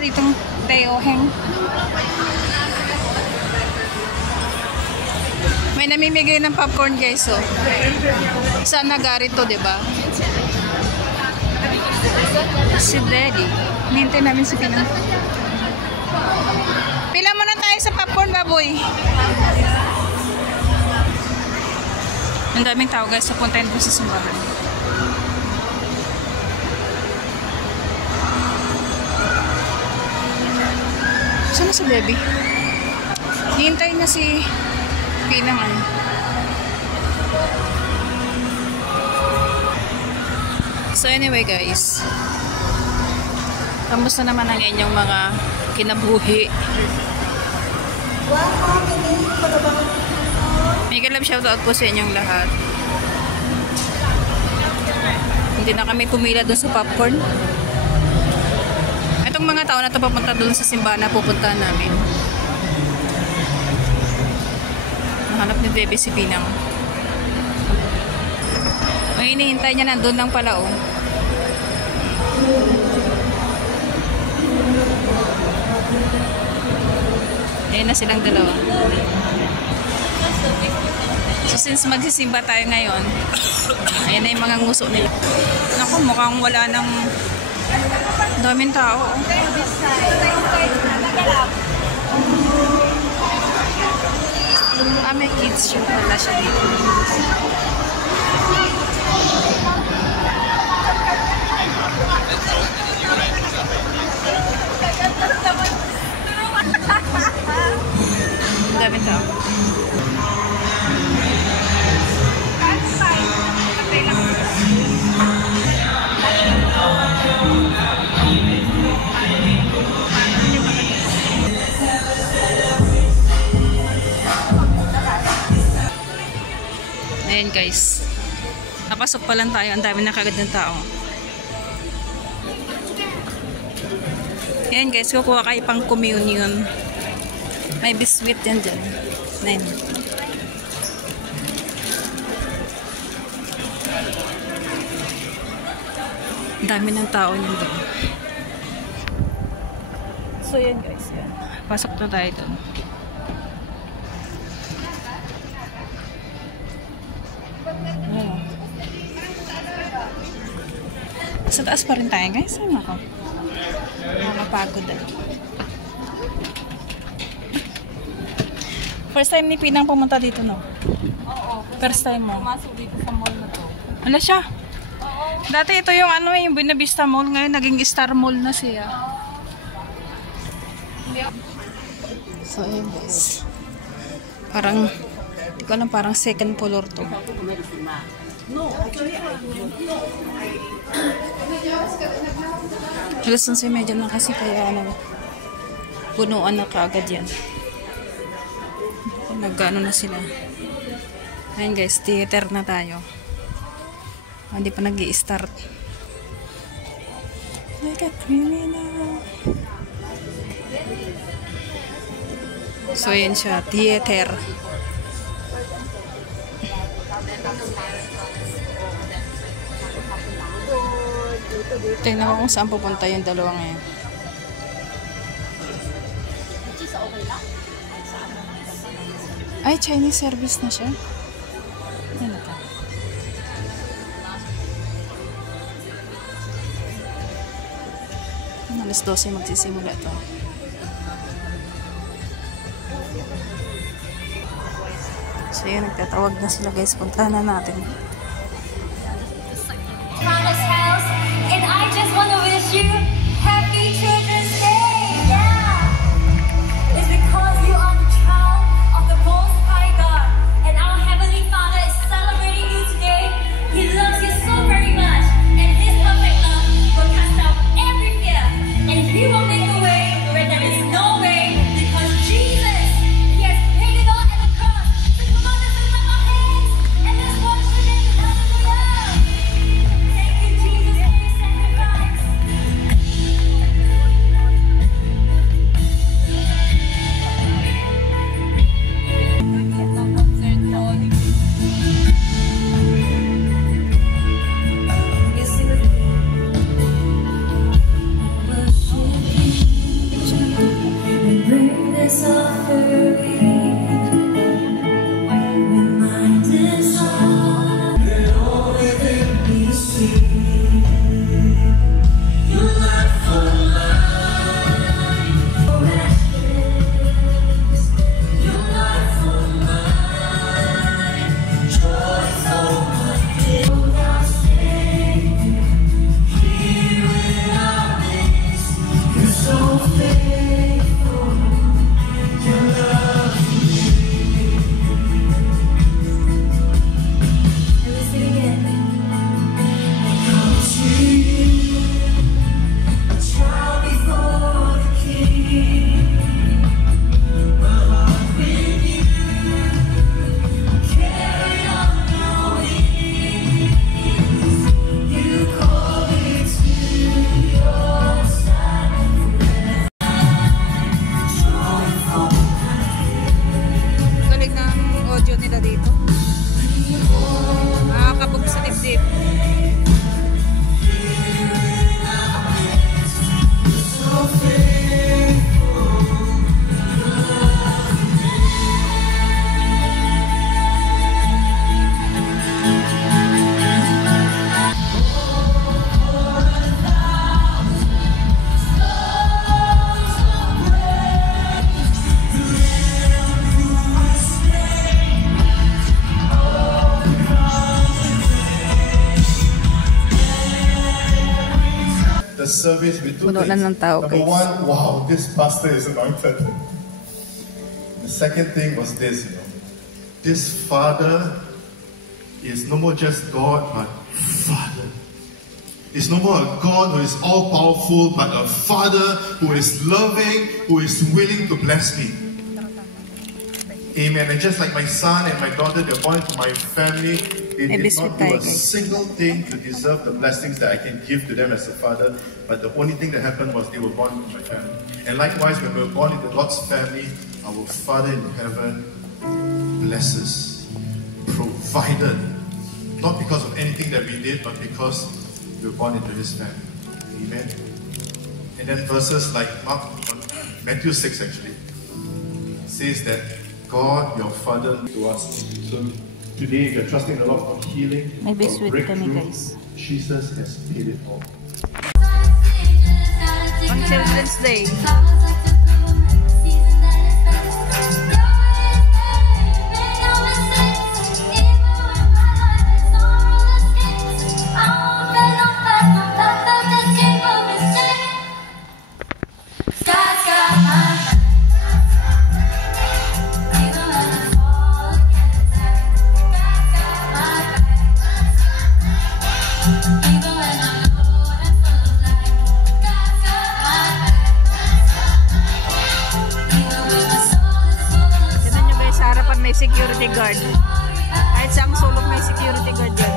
wala ditong teoheng. May namimigay ng popcorn guys, so. Saan nagari to, diba? Si Daddy. Hintay namin si Pinang. Pila muna tayo sa popcorn, baboy. Ang daming tao guys, so puntahin ko sa simbahan. Saan na si Baby? Hintay na si Pinang ano. So anyway guys, kamusta naman ang inyong mga kinabuhi? May kalab shoutout po sa inyong lahat. Hindi na kami pumila doon sa popcorn. Itong mga tao na ito papunta doon sa simbahan na pupuntahan namin. Nahanap ni Baby si Pinang. Ang hinihintay niya nandun lang pala oh. Ayan na silang dalawa. So since magsisimba tayo ngayon, ayan na yung mga nguso nila. Naku, mukhang wala ng daming tao. May kids show pala siya dito. Daming tao. Ayan guys, napasok pa lang tayo, ang dami na kagad ng tao. Ayan guys, kukuha kayo pang communion. May biscuit yan dyan. Ayan. Ang dami ng tao yun doon. So yan guys, yan. Pasok na tayo doon. Sa taas pa rin tayo guys. Saan ako? Nakapagod ah. First time ni Pinang pumunta dito, no? Oo. First time mo? Pumasok dito sa mall na to. Ano siya? Oo. Dati ito yung ano yung Buena Vista Mall. Ngayon naging Star Mall na siya. So ayun guys. Parang, hindi ko alam, parang second floor to. Alas 11:30 na kasi kaya ano, punuan na kaagad yan. Nag-ano na sila. Ayun guys, theater na tayo. Hindi pa nag-i-start. Like a criminal. So yun siya, theater. Tingnan ko kung saan pupunta yung dalawang ngayon. Ay, Chinese service na siya. Yan na ka. Alas 12 magsisimula to. So yan, nagtatawag na sila guys. Puntahan na natin. Mama's house, and I just want to wish you happy Children's Day. Yeah, it's because you are the child of the Most High God, and our Heavenly Father is celebrating you today. He loves you so very much, and His perfect love will cast out every fear, and He will make a way where there is no way, because Jesus, He has paid it all at the cross. So come on, let's lift up our hands and let's worship Him. the service with two Puno na ng things. tao, Number guys. one, wow, this pastor is anointed. The second thing was this, this Father is no more just God, but Father. It's no more a God who is all-powerful, but a Father who is loving, who is willing to bless me. Amen. And just like my son and my daughter, they're born into my family. They did not do a single thing to deserve the blessings that I can give to them as a father. But the only thing that happened was they were born into my family. And likewise, when we were born into God's family, our Father in heaven blesses, provided, not because of anything that we did, but because we were born into His family. Amen. And then verses like Matthew 6 actually says that God, your Father, to us. So today, if you're trusting the Lord for healing, Maybe for sweet kami, breakthrough, guys. Jesus has paid it all. On Children's Day. May security guard. Kahit sa ang sulok may security guard yan.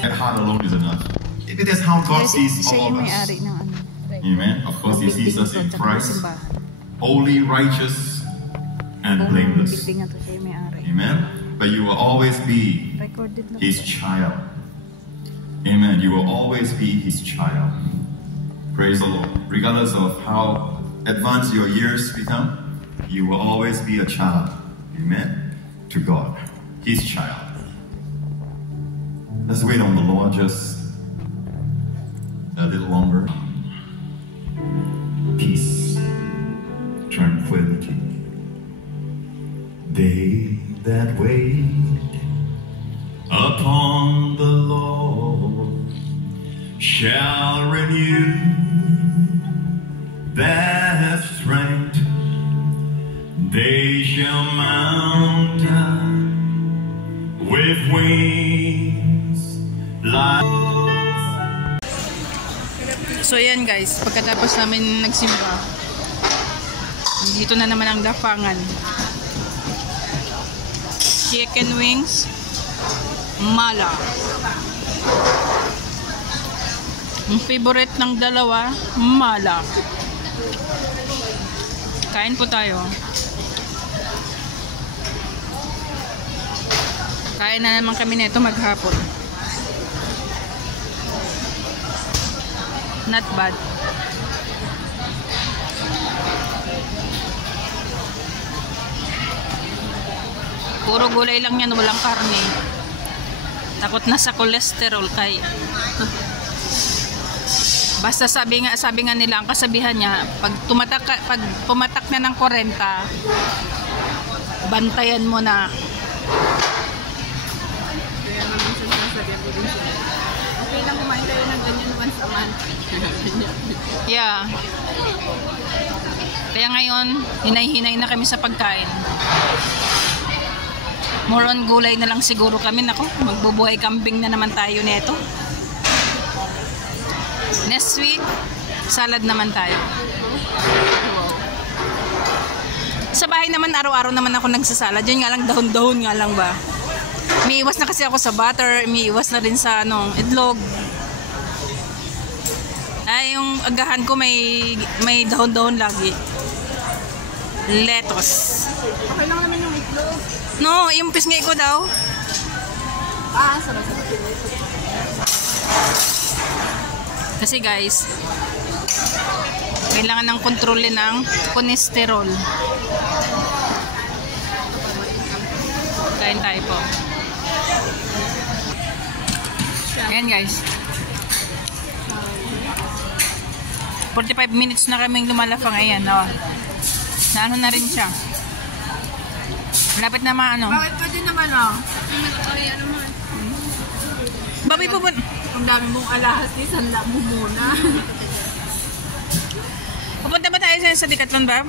That heart alone is enough. Maybe that's how God sees Siya all yung of us. may-ari ng ano. Amen. Of course, He sees us in Christ, holy, righteous, and blameless. Bigdingan to siya yung may-ari. Amen. But you will always be Recorded lang. His child. Amen. You will always be His child. Praise the Lord. Regardless of how advanced your years become, you will always be a child. Amen. To God. His child. Let's wait on the Lord just a little longer. Peace. Tranquility. They that wait upon the Lord shall renew their strength. They shall mount with wings like. So yan guys, pagkatapos namin nagsimba, dito na naman ang lapangan. Chicken wings, mala. Ang favorite ng dalawa, mala. Kain po tayo. Kain na naman kami nito maghapon. Not bad. Puro gulay lang yan, walang karne. Takot na sa cholesterol kay. Basta sabi nga nila, ang kasabihan niya, pag pumatak na ng 40, bantayan mo na. Kaya naman siya sinasabihan ko din siya. Okay lang kumain tayo ng ganyan once a month. Yeah. Kaya ngayon, hinay-hinay na kami sa pagkain. More on gulay na lang siguro kami. Nako, magbubuhay kambing na naman tayo neto. Next week, salad naman tayo. Sa bahay naman, araw-araw naman ako nagsasalad. Yun nga lang, dahon-dahon nga lang ba. May iwas na kasi ako sa butter, may iwas na rin sa itlog. Ay, yung agahan ko may dahon-dahon lagi. Lettuce. Okay lang naman yung itlog. No, yung pisngi ko daw. Sarap. Kasi guys, kailangan ng kontrolin ng cholesterol. Kain tayo po. Ayan guys. 45 minutes na kaming lumalafang. Ayan, oh. Naano na rin siya. Malapit na ano. Bakit pwede naman ah? Kaya naman. Baboy po Ang dami mong alahas ni sanla mo muna. Pupunta ba tayo sa Decathlon, Bab?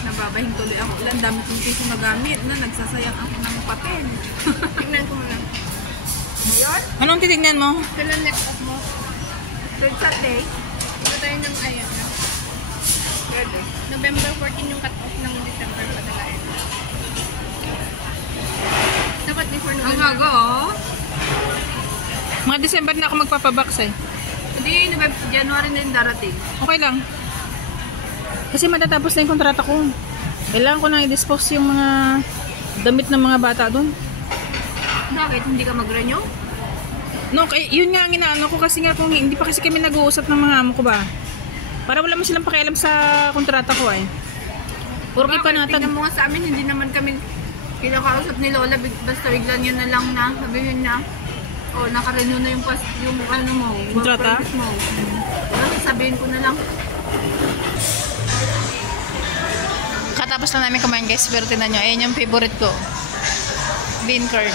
Nababahing tuloy ako. Ilan dami kong piso na gamit na nagsasayang ako ng papel. Tignan ko muna. Ngayon, Anong titignan mo? Kailan next off mo? third Saturday, Ito tayo ng ayan. pwede. November 14 yung cut-off ng December pa talaga. Dapat before Ang November. haga oh. Mga December na ako magpapabox eh. Hindi, January na yung darating. Okay lang. Kasi matatapos na yung kontrata ko. Kailangan ko na i-dispose yung mga damit ng mga bata doon. Bakit? Hindi ka mag-renew? No, yun nga ang inaano ko kasi nga kung hindi pa kasi kami nag-uusap ng mga amo ko ba. Para wala mo silang pakialam sa kontrata ko eh. Puro Bakit? panatag. Tingnan mo nga sa amin, hindi naman kami kinakausap ni Lola, basta bigla niya na lang na sabihin na naka-renew na yung ano mo, work Kontrata? permit mo. Tapos sabihin ko na lang, Katapos lang namin kumain guys, pero tinan nyo, ayan yung favorite ko. Bean curd.